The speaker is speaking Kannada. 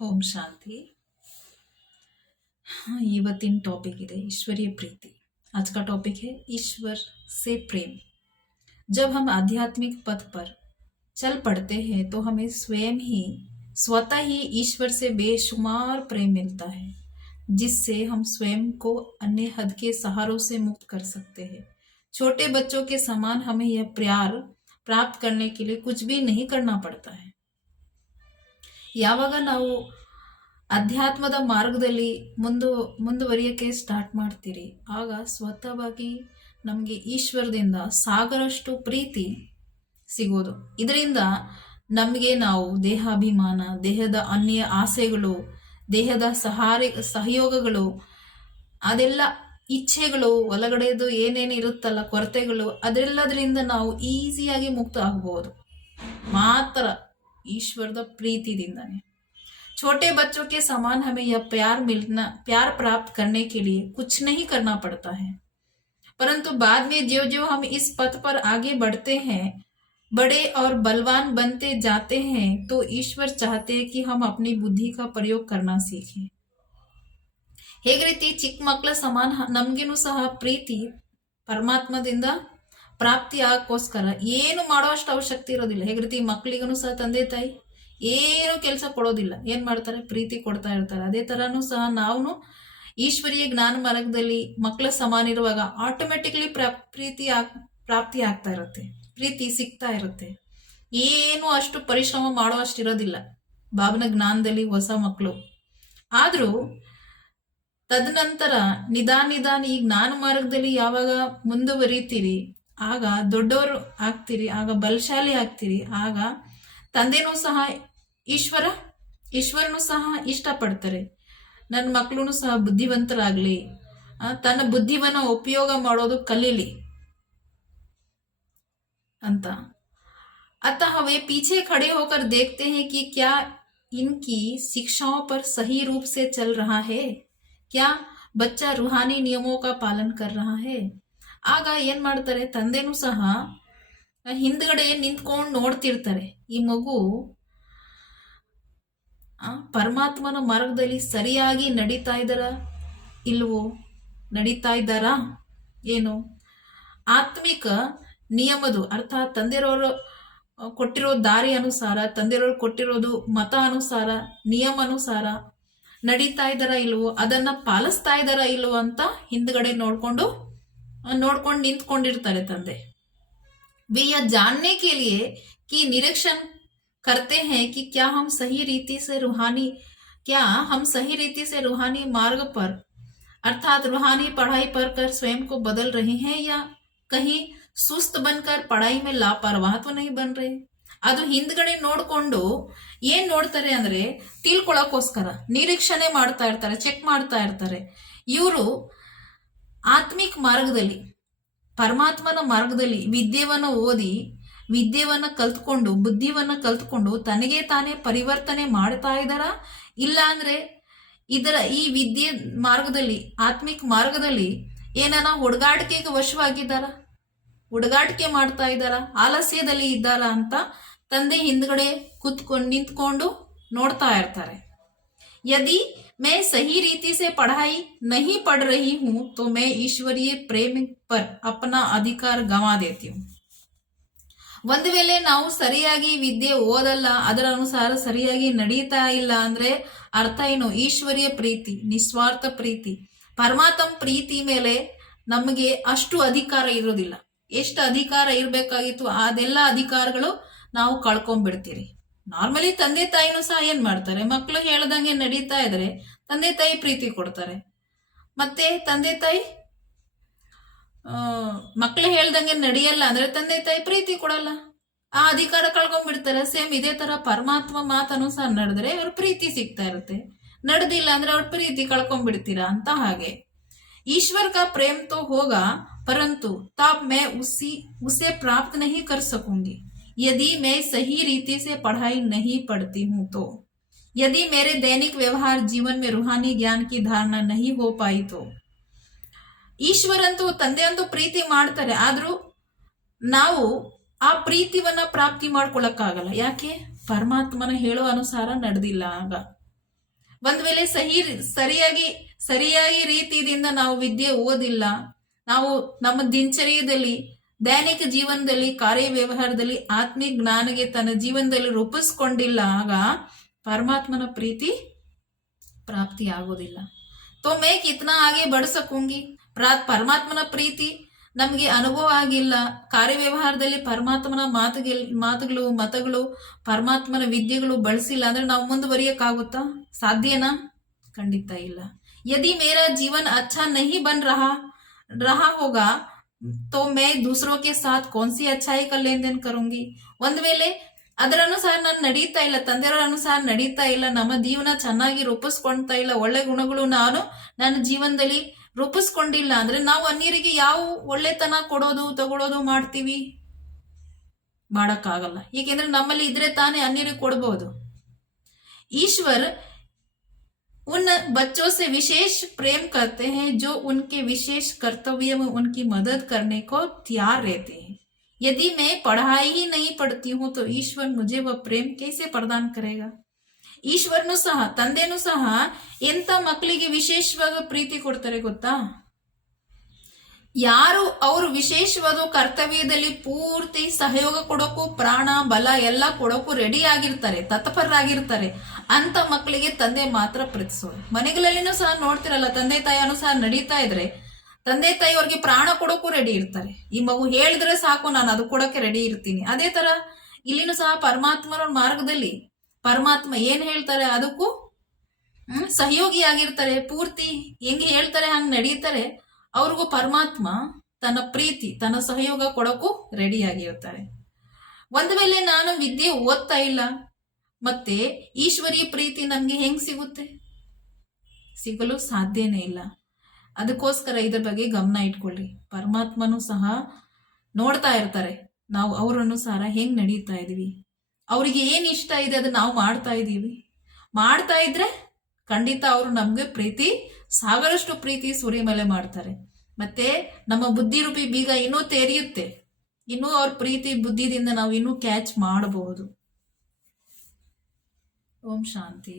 ओम शांति। हाँ, ಇವತ್ತಿನ टॉपिक ಇದೆ ईश्वरीय प्रीति। आज का टॉपिक है ईश्वर से प्रेम। जब हम आध्यात्मिक पथ पर चल पड़ते हैं तो हमें स्वतः ही ईश्वर से बेशुमार प्रेम मिलता है, जिससे हम स्वयं को अन्य हद के सहारों से मुक्त कर सकते हैं। छोटे बच्चों के समान हमें यह प्यार प्राप्त करने के लिए कुछ भी नहीं करना पड़ता है। ಯಾವಾಗ ನಾವು ಅಧ್ಯಾತ್ಮದ ಮಾರ್ಗದಲ್ಲಿ ಮುಂದುವರಿಯಕ್ಕೆ ಸ್ಟಾರ್ಟ್ ಮಾಡ್ತೀರಿ, ಆಗ ಸ್ವತಃವಾಗಿ ನಮಗೆ ಈಶ್ವರದಿಂದ ಸಾಗರಷ್ಟು ಪ್ರೀತಿ ಸಿಗೋದು. ಇದರಿಂದ ನಮಗೆ ನಾವು ದೇಹಾಭಿಮಾನ, ದೇಹದ ಅನ್ಯ ಆಸೆಗಳು, ದೇಹದ ಸಹಯೋಗಗಳು, ಅದೆಲ್ಲ ಇಚ್ಛೆಗಳು, ಒಳಗಡೆದು ಏನೇನು ಇರುತ್ತಲ್ಲ ಕೊರತೆಗಳು, ಅದೆಲ್ಲದರಿಂದ ನಾವು ಈಸಿಯಾಗಿ ಮುಕ್ತ ಆಗಬಹುದು ಮಾತ್ರ ईश्वर प्रीति दिंदाने। छोटे बच्चों के समान हमें यह प्यार प्राप्त करने के लिए कुछ नहीं करना पड़ता है, परंतु बाद में जो जो हम इस पथ पर आगे बढ़ते हैं, बड़े और बलवान बनते जाते हैं, तो ईश्वर चाहते हैं कि हम अपनी बुद्धि का प्रयोग करना सीखें। ಹೇಗೆ ರೀತಿ ಚಿಕ್ಕ ಮಕ್ಕಳ ಸಮಾನ ನಮಗೇನು ಸಹ ಪ್ರೀತಿ ಪರಮಾತ್ಮದಿಂದ ಪ್ರಾಪ್ತಿ ಆಗೋಸ್ಕರ ಏನು ಮಾಡೋಷ್ಟು ಅವಶ್ಯಕತೆ ಇರೋದಿಲ್ಲ. ಹೇಗೆ ರೀತಿ ಮಕ್ಕಳಿಗೂ ಸಹ ತಂದೆ ತಾಯಿ ಏನು ಕೆಲಸ ಕೊಡೋದಿಲ್ಲ, ಏನ್ ಮಾಡ್ತಾರೆ, ಪ್ರೀತಿ ಕೊಡ್ತಾ ಇರ್ತಾರೆ. ಅದೇ ತರಾನು ಸಹ ನಾವು ಈಶ್ವರೀಯ ಜ್ಞಾನ ಮಾರ್ಗದಲ್ಲಿ ಮಕ್ಕಳ ಸಮಾನ ಇರುವಾಗ ಆಟೋಮೆಟಿಕ್ಲಿ ಪ್ರಾಪ್ತಿ ಆಗ್ತಾ ಇರುತ್ತೆ, ಪ್ರೀತಿ ಸಿಗ್ತಾ ಇರುತ್ತೆ. ಏನು ಅಷ್ಟು ಪರಿಶ್ರಮ ಮಾಡೋ ಅಷ್ಟು ಇರೋದಿಲ್ಲ ಬಾಬನ ಜ್ಞಾನದಲ್ಲಿ ಹೊಸ ಮಕ್ಕಳು. ಆದ್ರೂ ತದನಂತರ ನಿಧಾನ ಈ ಜ್ಞಾನ ಮಾರ್ಗದಲ್ಲಿ ಯಾವಾಗ ಮುಂದುವರಿತೀರಿ, ಆಗ ದೊಡ್ಡವರು ಆಗ್ತೀರಿ, ಆಗ ಬಲಶಾಲಿ ಆಗ್ತೀರಿ. ಆಗ ತಂದೆನೂ ಸಹ ಈಶ್ವರನು ಸಹ ಇಷ್ಟಪಡ್ತಾರೆ, ನನ್ನ ಮಕ್ಕಳು ಸಹ ಬುದ್ಧಿವಂತರಾಗ್ಲಿ, ತನ್ನ ಬುದ್ಧಿವನ್ನ ಉಪಯೋಗ ಮಾಡೋದು ಕಲೀಲಿ ಅಂತ. अतः वे पीछे खड़े होकर देखते हैं कि क्या इनकी शिक्षाओं पर सही रूप से चल रहा है, क्या बच्चा रूहानी नियमों का पालन कर रहा है. ಆಗ ಏನ್ ಮಾಡ್ತಾರೆ, ತಂದೆನೂ ಸಹ ಹಿಂದ್ಗಡೆ ನಿಂತ್ಕೊಂಡು ನೋಡ್ತಿರ್ತಾರೆ, ಈ ಮಗು ಪರಮಾತ್ಮನ ಮಾರ್ಗದಲ್ಲಿ ಸರಿಯಾಗಿ ನಡೀತಾ ಇದ್ದಾರಾ ಏನು, ಆತ್ಮಿಕ ನಿಯಮದು ಅರ್ಥಾತ್ ತಂದೆರವರು ಕೊಟ್ಟಿರೋ ದಾರಿ ಅನುಸಾರ, ತಂದೆರವರು ಕೊಟ್ಟಿರೋದು ಮತ ಅನುಸಾರ, ನಿಯಮ ಅನುಸಾರ ನಡೀತಾ ಇದ್ದಾರಾ ಇಲ್ವೋ, ಅದನ್ನ ಪಾಲಿಸ್ತಾ ಇದ್ದಾರಾ ಇಲ್ವೋ ಅಂತ ಹಿಂದ್ಗಡೆ ನೋಡ್ಕೊಂಡು ನಿಂತ್ಕೊಂಡಿರ್ತಾರೆ ತಂದೆ. वे यह जानने के लिए कि निरीक्षण करते हैं कि क्या हम सही रीति से रूहानी मार्ग पर अर्थात रूहानी पढ़ाई पर कर स्वयं को बदल रहे हैं या कहीं सुस्त बनकर पढ़ाई में लापरवाह तो नहीं बन रहे. ಅದು ಹಿಂದ್ಗಡೆ ನೋಡ್ಕೊಂಡು ಏನ್ ನೋಡ್ತಾರೆ ಅಂದ್ರೆ ತಿಳ್ಕೊಳಕ್ಕೋಸ್ಕರ ನಿರೀಕ್ಷಣೆ ಮಾಡ್ತಾ ಇರ್ತಾರೆ, ಚೆಕ್ ಮಾಡ್ತಾ ಇರ್ತಾರೆ. ಇವರು ಆತ್ಮಿಕ ಮಾರ್ಗದಲ್ಲಿ, ಪರಮಾತ್ಮನ ಮಾರ್ಗದಲ್ಲಿ ವಿದ್ಯೆಯನ್ನು ಓದಿ, ವಿದ್ಯೆಯನ್ನು ಕಲ್ತ್ಕೊಂಡು, ಬುದ್ಧಿವನ್ನ ಕಲ್ತ್ಕೊಂಡು ತನಗೆ ತಾನೇ ಪರಿವರ್ತನೆ ಮಾಡ್ತಾ ಇದ್ದಾರಾ, ಇಲ್ಲ ಅಂದ್ರೆ ಈ ವಿದ್ಯೆ ಮಾರ್ಗದಲ್ಲಿ, ಆತ್ಮಿಕ ಮಾರ್ಗದಲ್ಲಿ ಏನಾನ ಹುಡುಗಾಟಿಕೆಗೆ ವಶವಾಗಿದ್ದಾರ, ಹುಡುಗಾಟಿಕೆ ಮಾಡ್ತಾ ಇದ್ದಾರಾ, ಆಲಸ್ಯದಲ್ಲಿ ಇದ್ದಾರಾ ಅಂತ ತಂದೆ ಹಿಂದ್ಗಡೆ ನಿಂತ್ಕೊಂಡು ನೋಡ್ತಾ ಇರ್ತಾರೆ. यदि मैं सही रीति से पढ़ाई नहीं पढ़ रही हूं तो मैं ईश्वरीय प्रेम पर अपना अधिकार गंवा देती हूं. ಒಂದು ವೇಳೆ ನಾವು ಸರಿಯಾಗಿ ವಿದ್ಯೆ ಓದಲ್ಲ, ಅದರ ಅನುಸಾರ ಸರಿಯಾಗಿ ನಡೀತಾ ಇಲ್ಲ ಅಂದ್ರೆ ಅರ್ಥ ಏನು, ಈಶ್ವರೀಯ ಪ್ರೀತಿ, ನಿಸ್ವಾರ್ಥ ಪ್ರೀತಿ, ಪರಮಾತ್ಮ ಪ್ರೀತಿ ಮೇಲೆ ನಮಗೆ ಅಷ್ಟು ಅಧಿಕಾರ ಇರೋದಿಲ್ಲ. ಎಷ್ಟು ಅಧಿಕಾರ ಇರ್ಬೇಕಾಗಿತ್ತು ಅದೆಲ್ಲ ಅಧಿಕಾರಗಳು ನಾವು ಕಳ್ಕೊಂಡ್ಬಿಡ್ತೀರಿ. ನಾರ್ಮಲಿ ತಂದೆ ತಾಯಿನೂ ಸಹ ಏನ್ ಮಾಡ್ತಾರೆ, ಮಕ್ಕಳು ಹೇಳ್ದಂಗೆ ನಡೀತಾ ಇದ್ರೆ ತಂದೆ ತಾಯಿ ಪ್ರೀತಿ ಕೊಡ್ತಾರೆ, ಮತ್ತೆ ತಂದೆ ತಾಯಿ ಮಕ್ಕಳು ಹೇಳ್ದಂಗೆ ನಡೆಯಲ್ಲ ಅಂದ್ರೆ ತಂದೆ ತಾಯಿ ಪ್ರೀತಿ ಕೊಡಲ್ಲ, ಆ ಅಧಿಕಾರ ಕಳ್ಕೊಂಡ್ಬಿಡ್ತಾರೆ. ಸೇಮ್ ಇದೇ ತರ ಪರಮಾತ್ಮ ಮಾತನುಸಾರ ನಡೆದ್ರೆ ಅವ್ರ ಪ್ರೀತಿ ಸಿಗ್ತಾ ಇರುತ್ತೆ, ನಡೆದಿಲ್ಲ ಅಂದ್ರೆ ಅವ್ರ ಪ್ರೀತಿ ಕಳ್ಕೊಂಡ್ಬಿಡ್ತೀರಾ ಅಂತ. ಹಾಗೆ ईश्वर का प्रेम तो होगा परंतु तब मैं उसे प्राप्त नहीं कर सकूंगी यदि मैं सही रीति से पढ़ाई नहीं पढ़ती हूं तो, यदि मेरे दैनिक व्यवहार जीवन में रूहानी ज्ञान की धारणा नहीं हो पाई तो. ಈಶ್ವರಂತೂ ತಂದೆ ಅಂತೂ ಪ್ರೀತಿ ಮಾಡ್ತಾರೆ, ಆದ್ರೂ ನಾವು ಆ ಪ್ರೀತಿವನ್ನ ಪ್ರಾಪ್ತಿ ಮಾಡ್ಕೊಳಕ್ಕಾಗಲ್ಲ. ಯಾಕೆ, ಪರಮಾತ್ಮನ ಹೇಳೋ ಅನುಸಾರ ನಡೆದಿಲ್ಲ. ಆಗ ಒಂದ್ ವೇಳೆ ಸರಿಯಾಗಿ ರೀತಿಯಿಂದ ನಾವು ವಿದ್ಯೆ ಓದಿಲ್ಲ, ನಾವು ನಮ್ಮ ದಿನಚರ್ಯದಲ್ಲಿ ದೈನಿಕ ಜೀವನದಲ್ಲಿ ಕಾರ್ಯವ್ಯವಹಾರದಲ್ಲಿ ಆತ್ಮಿಕ ಜ್ಞಾನಗೆ ತನ್ನ ಜೀವನದಲ್ಲಿ ರೂಪಿಸ್ಕೊಂಡಿಲ್ಲ, ಆಗ ಪರಮಾತ್ಮನ ಪ್ರೀತಿ ಪ್ರಾಪ್ತಿ ಆಗೋದಿಲ್ಲ. तो मैं कितना आगे बढ़ सकूंगी? ಪರಮಾತ್ಮನ ಪ್ರೀತಿ ನಮಗೆ ಅನುಭವ ಆಗಿಲ್ಲ, ಕಾರ್ಯವ್ಯವಹಾರದಲ್ಲಿ ಪರಮಾತ್ಮನ ಮಾತುಗಳು ಮತಗಳು ಪರಮಾತ್ಮನ ವಿದ್ಯೆಗಳು ಬಳಸಿಲ್ಲ ಅಂದ್ರೆ ನಾವು ಮುಂದುವರಿಯಕ್ಕಾಗುತ್ತಾ? ಸಾಧ್ಯನಾ? ಖಂಡಿತ ಇಲ್ಲ. यदि मेरा जीवन अच्छा नहीं बन रहा होगा तो मैं दूसरों के साथ कौन सी अच्छाई का लेन देन करूंगी? ಒಂದ್ ವೇಳೆ ಅದರ ಅನುಸಾರ ನಾನು ನಡೀತಾ ಇಲ್ಲ, ತಂದೆಯವರ ಅನುಸಾರ ನಡೀತಾ ಇಲ್ಲ, ನಮ್ಮ ಜೀವನ ಚೆನ್ನಾಗಿ ರೂಪಿಸ್ಕೊಳ್ತಾ ಇಲ್ಲ, ಒಳ್ಳೆ ಗುಣಗಳು ನಾನು ನನ್ನ ಜೀವನದಲ್ಲಿ ರೂಪಿಸ್ಕೊಂಡಿಲ್ಲ ಅಂದ್ರೆ ನಾವು ಅನ್ಯರಿಗೆ ಯಾವ ಒಳ್ಳೆತನ ಕೊಡೋದು ತಗೊಳ್ಳೋದು ಮಾಡ್ತೀವಿ? ಮಾಡಕ್ಕಾಗಲ್ಲ. ಏಕೆಂದ್ರೆ ನಮ್ಮಲ್ಲಿ ಇದ್ರೆ ತಾನೇ ಅನ್ಯರಿಗೆ ಕೊಡಬಹುದು. ईश्वर उन बच्चों से विशेष प्रेम करते हैं जो उनके विशेष कर्तव्य में उनकी मदद करने को तैयार रहते हैं. यदि मैं पढ़ाई ही नहीं पढ़ती हूं तो ईश्वर मुझे वह प्रेम कैसे प्रदान करेगा? ಈಶ್ವರನು ಸಹ ತಂದೆನೂ ಸಹ ಎಂತ ಮಕ್ಕಳಿಗೆ ವಿಶೇಷವಾಗಿ ಪ್ರೀತಿ ಕೊಡ್ತಾರೆ ಗೊತ್ತಾ? ಯಾರು ಅವರು ವಿಶೇಷವಾದ ಕರ್ತವ್ಯದಲ್ಲಿ ಪೂರ್ತಿ ಸಹಯೋಗ ಕೊಡೋಕು ಪ್ರಾಣ ಬಲ ಎಲ್ಲ ಕೊಡೋಕು ರೆಡಿ ಆಗಿರ್ತಾರೆ, ತತ್ಪರರಾಗಿರ್ತಾರೆ, ಅಂತ ಮಕ್ಕಳಿಗೆ ತಂದೆ ಮಾತ್ರ ಪ್ರೀತಿಸೋದು. ಮನೆಗಳಲ್ಲಿನೂ ಸಹ ನೋಡ್ತಿರಲ್ಲ, ತಂದೆ ತಾಯಿ ಅನುಸಾರ ನಡೀತಾ ಇದ್ರೆ ತಂದೆ ತಾಯಿ ಅವ್ರಿಗೆ ಪ್ರಾಣ ಕೊಡೋಕು ರೆಡಿ ಇರ್ತಾರೆ. ಈ ಮಗು ಹೇಳಿದ್ರೆ ಸಾಕು, ನಾನು ಅದು ಕೊಡೋಕೆ ರೆಡಿ ಇರ್ತೀನಿ. ಅದೇ ತರ ಇಲ್ಲಿನೂ ಸಹ ಪರಮಾತ್ಮನ ಮಾರ್ಗದಲ್ಲಿ ಪರಮಾತ್ಮ ಏನ್ ಹೇಳ್ತಾರೆ ಅದಕ್ಕೂ ಸಹಯೋಗಿ ಆಗಿರ್ತಾರೆ. ಪೂರ್ತಿ ಹೆಂಗೆ ಹೇಳ್ತಾರೆ ಹಂಗ್ ನಡೀತಾರೆ. ಅವ್ರಿಗೂ ಪರಮಾತ್ಮ ತನ್ನ ಪ್ರೀತಿ ತನ್ನ ಸಹಯೋಗ ಕೊಡೋಕು ರೆಡಿ ಆಗಿರ್ತಾರೆ. ಒಂದ್ ವೇಳೆ ನಾನು ವಿದ್ಯೆ ಓದ್ತಾ ಇಲ್ಲ, ಮತ್ತೆ ಈಶ್ವರೀಯ ಪ್ರೀತಿ ನಮ್ಗೆ ಹೆಂಗ್ ಸಿಗುತ್ತೆ? ಸಿಗಲು ಸಾಧ್ಯನೇ ಇಲ್ಲ. ಅದಕ್ಕೋಸ್ಕರ ಇದ್ರ ಬಗ್ಗೆ ಗಮನ ಇಟ್ಕೊಳ್ಳಿ. ಪರಮಾತ್ಮನೂ ಸಹ ನೋಡ್ತಾ ಇರ್ತಾರೆ ನಾವು ಅವ್ರ ಅನುಸಾರ ಹೆಂಗ್ ನಡೀತಾ ಇದೀವಿ, ಅವ್ರಿಗೆ ಏನ್ ಇಷ್ಟ ಇದೆ ಅದು ನಾವು ಮಾಡ್ತಾ ಇದೀವಿ. ಮಾಡ್ತಾ ಇದ್ರೆ ಖಂಡಿತ ಅವರು ನಮ್ಗೆ ಪ್ರೀತಿ ಸಾಗರಷ್ಟು ಪ್ರೀತಿ ಸುರಿಮಲೆ ಮಾಡ್ತಾರೆ. ಮತ್ತೆ ನಮ್ಮ ಬುದ್ಧಿ ರೂಪಿ ಬೀಗ ಇನ್ನೂ ತೆರೆಯುತ್ತೆ, ಇನ್ನೂ ಅವ್ರ ಪ್ರೀತಿ ಬುದ್ಧಿದಿಂದ ನಾವು ಇನ್ನೂ ಕ್ಯಾಚ್ ಮಾಡಬಹುದು. ಓಂ ಶಾಂತಿ.